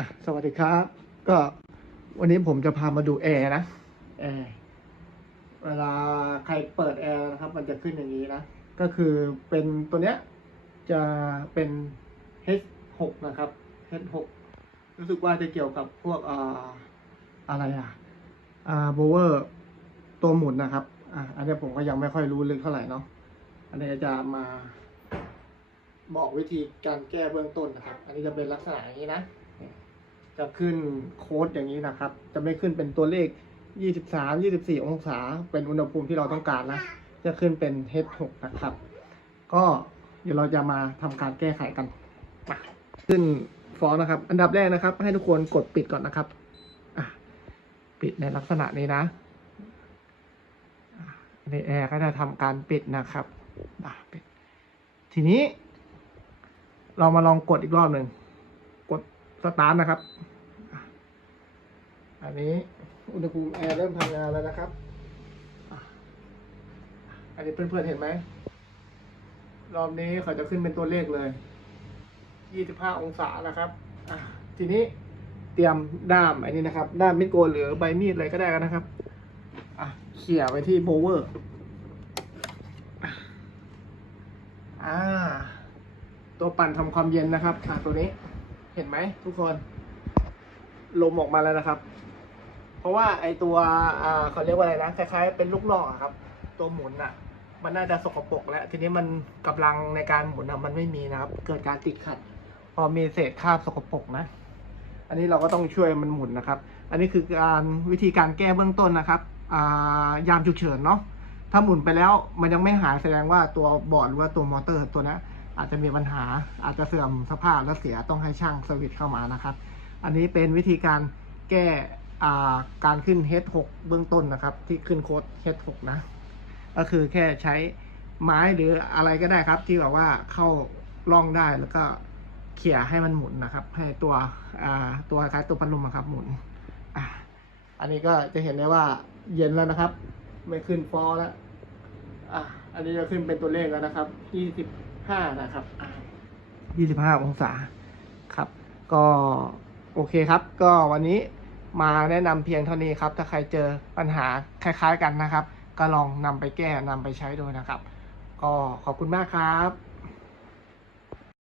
อะสวัสดีครับ ก็วันนี้ผมจะพามาดูแอร์นะแอร์เวลาใครเปิดแอร์นะครับ มันจะขึ้นอย่างนี้นะ ก็คือเป็นตัวเนี้ยจะเป็น H6 นะครับ H6 รู้สึกว่าจะเกี่ยวกับพวกอ่าอะไรอะอ่าโบเวอร์ตัวหมุนนะครับอะอันนี้ผมก็ยังไม่ค่อยรู้ลึกเท่าไหร่เนาะอันนี้จะมาบอกวิธีการแก้เบื้องต้นนะครับ อันนี้จะเป็นลักษณะอย่างนี้นะ จะขึ้นโค้ดอย่างนี้นะครับ จะไม่ขึ้นเป็นตัวเลข 23 24 องศา เป็นอุณหภูมิที่เราต้องการนะ จะขึ้นเป็น H6 นะครับ ก็เดี๋ยวเราจะมาทำการแก้ไขกัน ขึ้นฟอนต์นะครับ อันดับแรกนะครับ ให้ทุกคนกดปิดก่อนนะครับ ปิดในลักษณะนี้นะในแอร์ก็จะทำการปิดนะครับปิดทีนี้ เรามาลองกดอีกรอบหนึ่ง กดสตาร์ทนะครับ อันนี้อุณหภูมิแอร์เริ่มทำงานแล้วนะครับ อันนี้เพื่อนๆเห็นไหม รอบนี้เขาจะขึ้นเป็นตัวเลขเลย 25 องศานะครับทีนี้เตรียมด้ามอันนี้นะครับ ด้ามมิดโกนหรือใบมีดอะไรก็ได้กันนะครับอะเขี่ยไปที่โบเวอร์อ่า ตัวปั่นทำความเย็นนะครับอ่าตัวนี้ เห็นไหมทุกคน ลมออกมาแล้วนะครับ เพราะว่าไอตัวเขาเรียกว่าอะไรนะคล้ายๆเป็นลูกหลอกอครับ ตัวหมุนอะ มันน่าจะสกปรกแล้ว ทีนี้มันกำลังในการหมุนอะมันไม่มีนะครับ เกิดการติดขัด พอมีเศษคราบสกปรกนะ อันนี้เราก็ต้องช่วยมันหมุนนะครับ อันนี้คือการวิธีการแก้เบื้องต้นนะครับายามฉุกเฉินเนาะถ้าหมุนไปแล้วมันยังไม่หายแสดงว่าตัวบอร์ดหรือว่าตัวมอเตอร์ตัวนี้อาจจะมีปัญหาอาจจะเสื่อมสภาพและเสียต้องให้ช่างสวิตช์เข้ามานะครับ อันนี้เป็นวิธีการแก้ การขึ้น H6 เบื้องต้นนะครับ ที่ขึ้นโค้ด H6 นะ ก็คือแค่ใช้ไม้หรืออะไรก็ได้ครับ ที่แบบว่าเข้าร่องได้แล้วก็เขี่ยให้มันหมุนนะครับ ให้ตัวตัวคล้ายตัวพัดลมอะครับหมุนออันนี้ก็จะเห็นได้ว่าเย็นแล้วนะครับ ไม่ขึ้นฟอแล้วอะอันนี้จะขึ้นเป็นตัวเลขแล้วนะครับ25นะครับอะ25องศาครับ ก็โอเคครับ ก็วันนี้ มาแนะนำเพียงเท่านี้ครับ ถ้าใครเจอปัญหาคล้ายๆกันนะครับ ก็ลองนำไปแก้นำไปใช้ดูนะครับ ก็ขอบคุณมากครับ